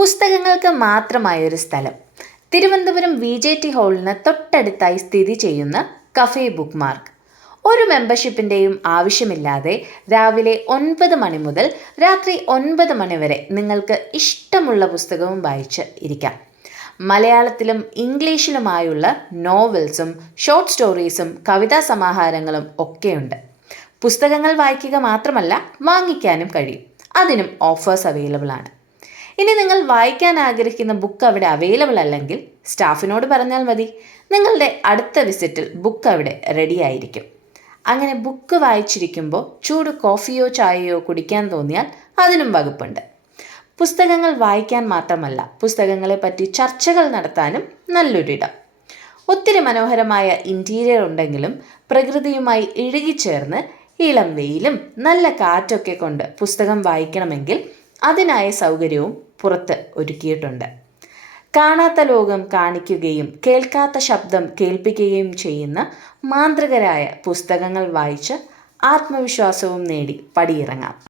പുസ്തകങ്ങൾക്ക് മാത്രമായൊരു സ്ഥലം. തിരുവനന്തപുരം VJT ഹാളിന് തൊട്ടടുത്തായി സ്ഥിതി ചെയ്യുന്ന കഫേ ബുക്ക് മാർക്ക്. ഒരു മെമ്പർഷിപ്പിൻ്റെയും ആവശ്യമില്ലാതെ രാവിലെ 9 മണി മുതൽ രാത്രി 9 മണി വരെ നിങ്ങൾക്ക് ഇഷ്ടമുള്ള പുസ്തകവും വായിച്ച് ഇരിക്കാം. മലയാളത്തിലും ഇംഗ്ലീഷിലുമായുള്ള നോവൽസും ഷോർട്ട് സ്റ്റോറീസും കവിതാ സമാഹാരങ്ങളും ഒക്കെയുണ്ട്. പുസ്തകങ്ങൾ വായിക്കുക മാത്രമല്ല, വാങ്ങിക്കാനും കഴിയും. അതിനും ഓഫേഴ്സ് അവൈലബിൾ ആണ്. ഇനി നിങ്ങൾ വായിക്കാൻ ആഗ്രഹിക്കുന്ന ബുക്ക് അവിടെ അവൈലബിൾ അല്ലെങ്കിൽ സ്റ്റാഫിനോട് പറഞ്ഞാൽ മതി. നിങ്ങളുടെ അടുത്ത വിസിറ്റിൽ ബുക്ക് അവിടെ റെഡി ആയിരിക്കും. അങ്ങനെ ബുക്ക് വായിച്ചിരിക്കുമ്പോൾ ചൂട് കോഫിയോ ചായയോ കുടിക്കാൻ തോന്നിയാൽ അതിനും വകുപ്പുണ്ട്. പുസ്തകങ്ങൾ വായിക്കാൻ മാത്രമല്ല, പുസ്തകങ്ങളെ പറ്റി ചർച്ചകൾ നടത്താനും നല്ലൊരിടം. ഒത്തിരി മനോഹരമായ ഇൻറ്റീരിയർ ഉണ്ടെങ്കിലും പ്രകൃതിയുമായി ഇഴുകിച്ചേർന്ന് ഇളം വെയിലും നല്ല കാറ്റൊക്കെ കൊണ്ട് പുസ്തകം വായിക്കണമെങ്കിൽ അതിനായ സൗകര്യവും പുറത്ത് ഒരുക്കിയിട്ടുണ്ട്. കാണാത്ത ലോകം കാണിക്കുകയും കേൾക്കാത്ത ശബ്ദം കേൾപ്പിക്കുകയും ചെയ്യുന്ന മാന്ത്രികരായ പുസ്തകങ്ങൾ വായിച്ച് ആത്മവിശ്വാസവും നേടി പടിയിറങ്ങാം.